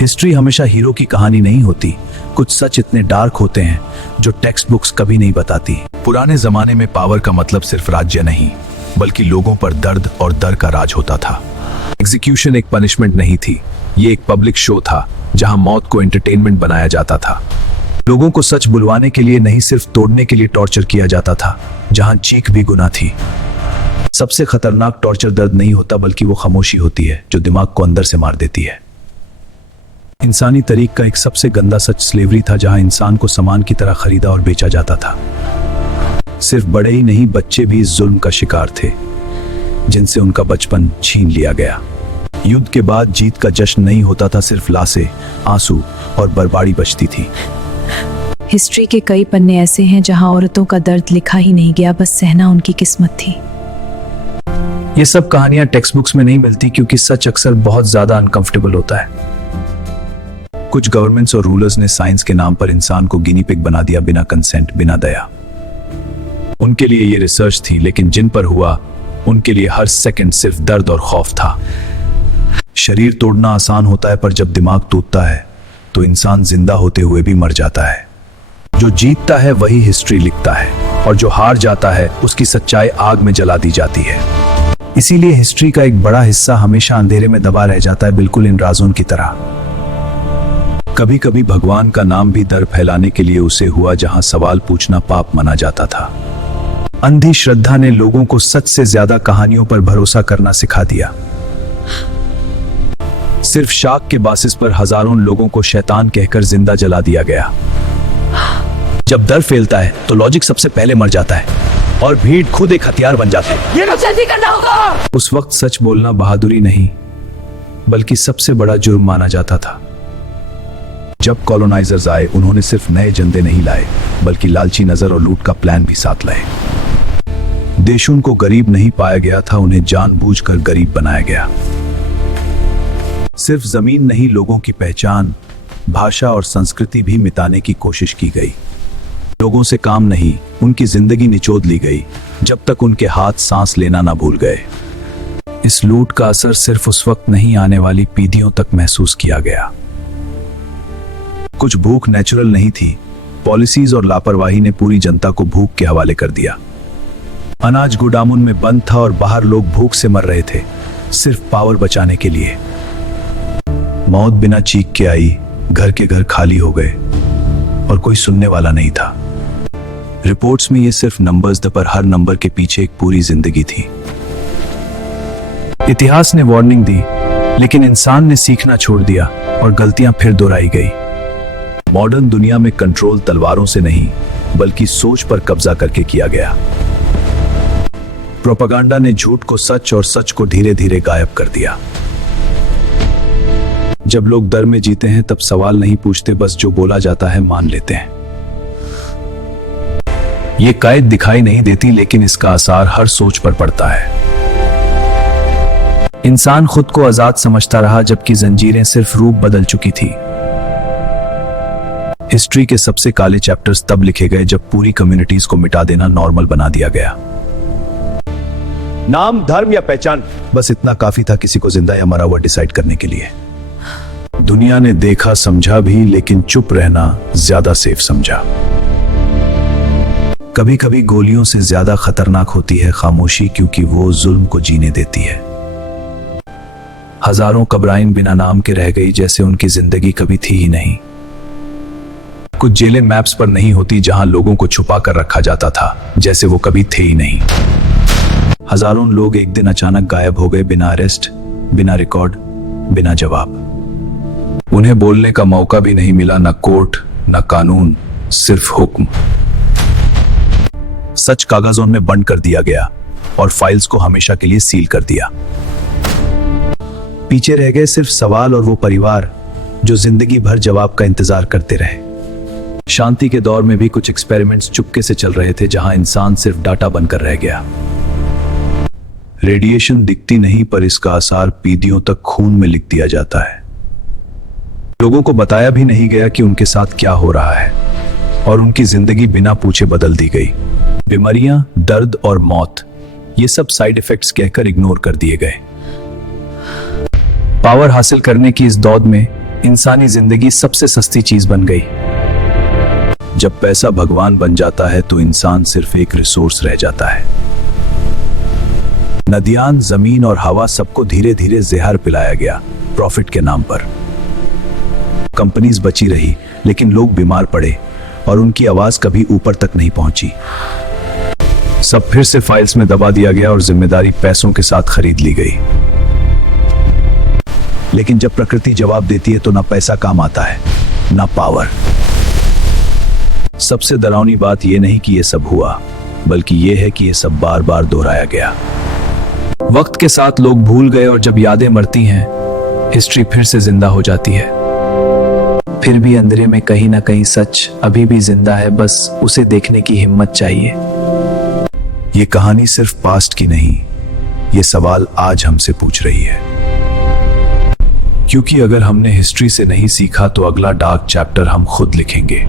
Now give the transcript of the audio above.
History हमेशा hero की कहानी नहीं होती। कुछ सच इतने डार्क होते हैं जो टेक्स्ट बुक्स कभी नहीं बताती। पुराने जमाने में पावर का मतलब सिर्फ राज्य नहीं, बल्कि लोगों पर दर्द और डर का राज होता था। एग्जीक्यूशन एक पनिशमेंट नहीं थी, ये एक पब्लिक शो था जहां मौत को एंटरटेनमेंट बनाया जाता था। लोगों को सच बुलवाने के लिए नहीं, सिर्फ तोड़ने के लिए टॉर्चर किया जाता था, जहां चीख भी गुनाह थी। सबसे खतरनाक टॉर्चर दर्द नहीं होता, बल्कि वो खामोशी होती है जो दिमाग को अंदर से मार देती है। इंसानी तारीख का एक सबसे गंदा सच स्लेवरी था, जहां इंसान को सामान की तरह खरीदा और बेचा जाता था। सिर्फ बड़े ही नहीं, बच्चे भी इस जुल्म का शिकार थे, जिनसे उनका बचपन छीन लिया गया। युद्ध के बाद जीत का जश्न नहीं होता था, सिर्फ लाशें, आंसू और बर्बादी बचती थी। हिस्ट्री के कई पन्ने ऐसे हैं जहां औरतों का दर्द लिखा ही नहीं गया, बस सहना उनकी किस्मत थी। ये सब कहानियां टेक्स्ट बुक्स में नहीं मिलती, क्योंकि सच अक्सर बहुत ज्यादा अनकंफर्टेबल होता है। कुछ गवर्नमेंट्स और रूलर्स ने साइंस के नाम पर इंसान को गिनी पिग बना दिया, बिना कंसेंट, बिना दया। उनके लिए ये रिसर्च थी, लेकिन जिन पर हुआ उनके लिए हर सेकंड सिर्फ दर्द और खौफ था। शरीर तोड़ना आसान होता है, पर जब दिमाग टूटता है तो इंसान जिंदा होते हुए भी मर जाता है। जो जीतता है वही हिस्ट्री लिखता है, और जो हार जाता है उसकी सच्चाई आग में जला दी जाती है। इसीलिए हिस्ट्री का एक बड़ा हिस्सा हमेशा अंधेरे में दबा रह जाता है, बिल्कुल इन राज़ों की तरह। कभी कभी भगवान का नाम भी डर फैलाने के लिए उसे हुआ, जहां सवाल पूछना पाप माना जाता था। अंधी श्रद्धा ने लोगों को सच से ज्यादा कहानियों पर भरोसा करना सिखा दिया। सिर्फ शाक के बासिस पर हजारों लोगों को शैतान कहकर जिंदा जला दिया गया। जब डर फैलता है तो लॉजिक सबसे पहले मर जाता है, और भीड़ खुद एक हथियार बन जाती है। ये तो जल्दी करना होगा। उस वक्त सच बोलना बहादुरी नहीं, बल्कि सबसे बड़ा जुर्म माना जाता था। जब कॉलोनाइजर्स आए, उन्होंने सिर्फ नए झंडे नहीं लाए, बल्कि लालची नजर और लूट का प्लान भी साथ लाए। देशों को गरीब नहीं पाया गया था, उन्हें जानबूझकर गरीब बनाया गया। सिर्फ जमीन नहीं, लोगों की पहचान, भाषा और संस्कृति भी मिटाने की कोशिश की गई। लोगों से काम नहीं, उनकी जिंदगी निचोड़ ली गई, जब तक उनके हाथ सांस लेना ना भूल गए। इस लूट का असर सिर्फ उस वक्त नहीं, आने वाली पीढ़ियों तक महसूस किया गया। कुछ भूख नेचुरल नहीं थी, पॉलिसीज और लापरवाही ने पूरी जनता को भूख के हवाले कर दिया। अनाज गोदामों में बंद था और बाहर लोग भूख से मर रहे थे, सिर्फ पावर बचाने के लिए। मौत बिना चीख के आई, घर के घर खाली हो गए, और कोई सुनने वाला नहीं था। रिपोर्ट्स में ये सिर्फ नंबर्स थे, पर हर नंबर के पीछे एक पूरी जिंदगी थी। इतिहास ने वार्निंग दी, लेकिन इंसान ने सीखना छोड़ दिया, और गलतियां फिर दोहराई गई। मॉडर्न दुनिया में कंट्रोल तलवारों से नहीं, बल्कि सोच पर कब्जा करके किया गया। प्रोपेगेंडा ने झूठ को सच और सच को धीरे धीरे गायब कर दिया। जब लोग डर में जीते हैं, तब सवाल नहीं पूछते, बस जो बोला जाता है मान लेते हैं। ये कायद दिखाई नहीं देती, लेकिन इसका असर हर सोच पर पड़ता है। इंसान खुद को आजाद समझता रहा, जबकि जंजीरें सिर्फ रूप बदल चुकी थी। हिस्ट्री के सबसे काले चैप्टर्स तब लिखे गए जब पूरी कम्युनिटीज को मिटा देना नॉर्मल बना दिया गया। नाम, धर्म या पहचान, बस इतना काफी था किसी को जिंदा या मरा हुआ डिसाइड करने के लिए। दुनिया ने देखा समझा भी, लेकिन चुप रहना ज्यादा सेफ समझा। कभी कभी गोलियों से ज्यादा खतरनाक होती है खामोशी, क्योंकि वो जुल्म को जीने देती है। हजारों कब्राइन बिना नाम के रह गई, जैसे उनकी जिंदगी कभी थी ही नहीं। कुछ जेलें मैप्स पर नहीं होती, जहां लोगों को छुपा कर रखा जाता था, जैसे वो कभी थे ही नहीं। हजारों लोग एक दिन अचानक गायब हो गए, बिना अरेस्ट, बिना रिकॉर्ड, बिना जवाब। उन्हें बोलने का मौका भी नहीं मिला, न कोर्ट, न कानून, सिर्फ हुक्म। सच कागजों में बंद कर दिया गया, और फाइल्स को हमेशा के लिए सील कर दिया। पीछे रह गए सिर्फ सवाल और वो परिवार जो जिंदगी भर जवाब का इंतजार करते रहे। शांति के दौर में भी कुछ एक्सपेरिमेंट्स चुपके से चल रहे थे, जहां इंसान सिर्फ डाटा बनकर रह गया। रेडिएशन दिखती नहीं, पर इसका असर पीढ़ियों तक खून में लिख दिया जाता है। लोगों को बताया भी नहीं गया कि उनके साथ क्या हो रहा है, और उनकी जिंदगी बिना पूछे बदल दी गई। बीमारियां, दर्द और मौत, ये सब साइड इफेक्ट्स कहकर इग्नोर कर दिए गए। पावर हासिल करने की इस दौड़ में इंसानी जिंदगी सबसे सस्ती चीज बन गई। जब पैसा भगवान बन जाता है तो इंसान सिर्फ एक रिसोर्स रह जाता है। नदियां, जमीन और हवा सबको धीरे धीरे जहर पिलाया गया प्रॉफिट के नाम पर। कंपनीज बची रही लेकिन लोग बीमार पड़े और उनकी आवाज कभी ऊपर तक नहीं पहुंची। सब फिर से फाइल्स में दबा दिया गया और जिम्मेदारी पैसों के साथ खरीद ली गई। लेकिन जब प्रकृति जवाब देती है तो ना पैसा काम आता है ना पावर। सबसे डरावनी बात यह नहीं कि यह सब हुआ, बल्कि यह है कि यह सब बार बार दोहराया गया। वक्त के साथ लोग भूल गए और जब यादें मरती हैं, हिस्ट्री फिर से जिंदा हो जाती है। फिर भी अंधेरे में कहीं ना कहीं सच अभी भी जिंदा है, बस उसे देखने की हिम्मत चाहिए। ये कहानी सिर्फ पास्ट की नहीं, ये सवाल आज हमसे पूछ रही है। क्योंकि अगर हमने हिस्ट्री से नहीं सीखा तो अगला डार्क चैप्टर हम खुद लिखेंगे।